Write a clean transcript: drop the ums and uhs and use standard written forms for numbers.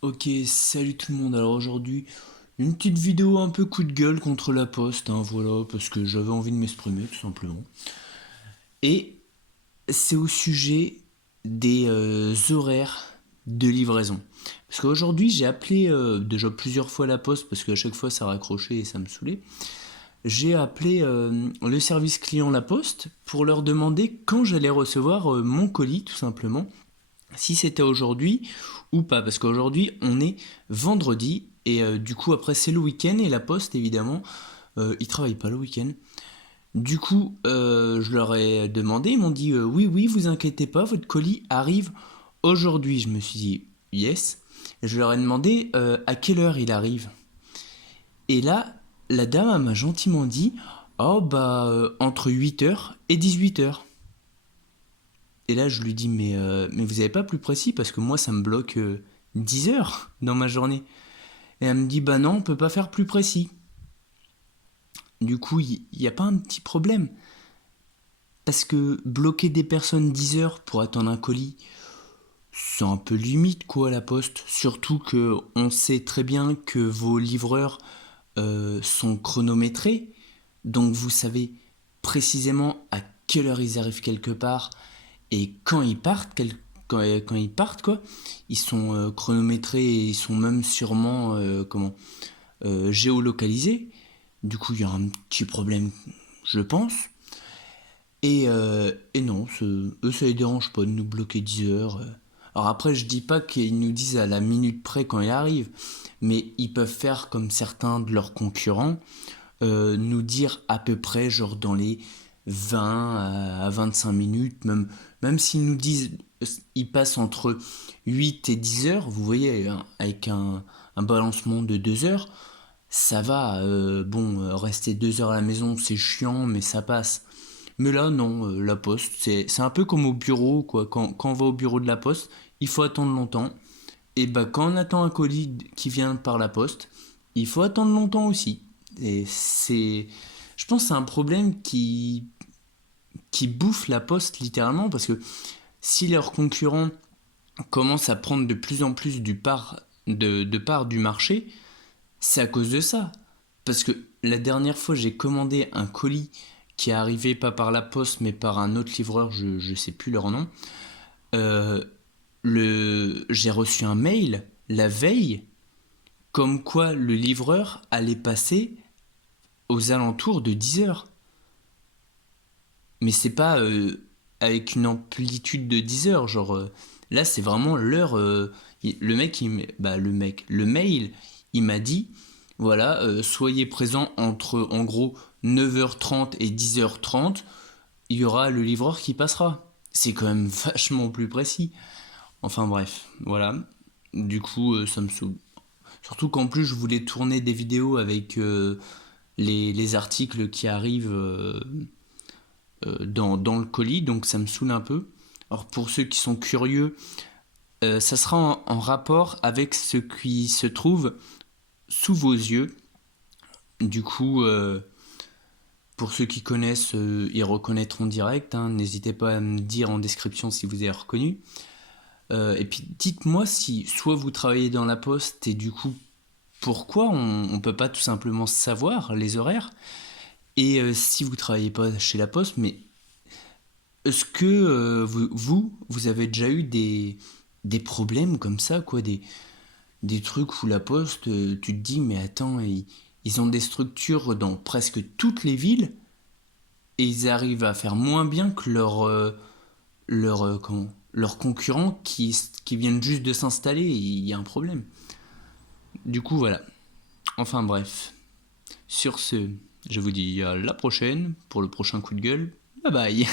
Ok, salut tout le monde. Alors aujourd'hui, une petite vidéo un peu coup de gueule contre la poste, voilà, parce que j'avais envie de m'exprimer tout simplement. Et c'est au sujet des horaires de livraison. Parce qu'aujourd'hui, j'ai appelé déjà plusieurs fois la poste, parce qu'à chaque fois ça raccrochait et ça me saoulait. J'ai appelé le service client La Poste pour leur demander quand j'allais recevoir mon colis, tout simplement, si c'était aujourd'hui ou pas. Parce qu'aujourd'hui, on est vendredi et du coup, après, c'est le week-end et la poste, évidemment, ils travaillent pas le week-end. Du coup, je leur ai demandé, ils m'ont dit oui, oui, vous inquiétez pas, votre colis arrive aujourd'hui. Je me suis dit yes. Et je leur ai demandé à quelle heure il arrive. Et là, la dame elle m'a gentiment dit oh bah entre 8h et 18h. Et là, je lui dis, mais vous avez pas plus précis parce que moi, ça me bloque 10 heures dans ma journée. Et elle me dit, bah non, on peut pas faire plus précis. Du coup, il n'y a pas un petit problème. Parce que bloquer des personnes 10 heures pour attendre un colis, c'est un peu limite, quoi, à la poste. Surtout que on sait très bien que vos livreurs sont chronométrés. Donc, vous savez précisément à quelle heure ils arrivent quelque part. Et quand ils partent, quand ils partent quoi, ils sont chronométrés et ils sont même sûrement géolocalisés. Du coup, il y a un petit problème, je pense. Et non, eux, ça les dérange pas de nous bloquer 10 heures. Alors après, je dis pas qu'ils nous disent à la minute près quand ils arrivent, mais ils peuvent faire comme certains de leurs concurrents, nous dire à peu près, genre dans les 20 à 25 minutes, même s'ils nous disent, ils passent entre 8 et 10 heures, vous voyez, hein, avec un balancement de 2 heures, ça va, bon, rester 2 heures à la maison, c'est chiant, mais ça passe. Mais là, non, la poste, c'est un peu comme au bureau, quoi. Quand on va au bureau de la poste, il faut attendre longtemps. Et bah, quand on attend un colis qui vient par la poste, il faut attendre longtemps aussi. Et c'est. Je pense que c'est un problème qui bouffe la poste littéralement parce que si leurs concurrents commencent à prendre de plus en plus de part du marché, c'est à cause de ça. Parce que la dernière fois, j'ai commandé un colis qui est arrivé pas par la poste mais par un autre livreur, je sais plus leur nom. Euh, j'ai reçu un mail la veille comme quoi le livreur allait passer aux alentours de 10 heures. Mais c'est pas avec une amplitude de 10 heures, genre là c'est vraiment l'heure. Le mec, le mail, il m'a dit voilà, soyez présent entre en gros 9h30 et 10h30, il y aura le livreur qui passera. C'est quand même vachement plus précis. Enfin bref, voilà. Du coup, ça me saoule. Surtout qu'en plus, je voulais tourner des vidéos avec les articles qui arrivent dans le colis, donc ça me saoule un peu. Alors pour ceux qui sont curieux, ça sera en rapport avec ce qui se trouve sous vos yeux. Du coup, pour ceux qui connaissent, ils reconnaîtront direct, hein. N'hésitez pas à me dire en description si vous avez reconnu. Et puis dites-moi si soit vous travaillez dans la poste et du coup pourquoi on ne peut pas tout simplement savoir les horaires. Et si vous travaillez pas chez la poste, mais est-ce que vous avez déjà eu des problèmes comme ça, quoi, des trucs où la poste, tu te dis, mais attends, ils ont des structures dans presque toutes les villes et ils arrivent à faire moins bien que leurs concurrents qui viennent juste de s'installer, il y a un problème. Du coup, voilà. Enfin bref. Sur ce, je vous dis à la prochaine pour le prochain coup de gueule. Bye bye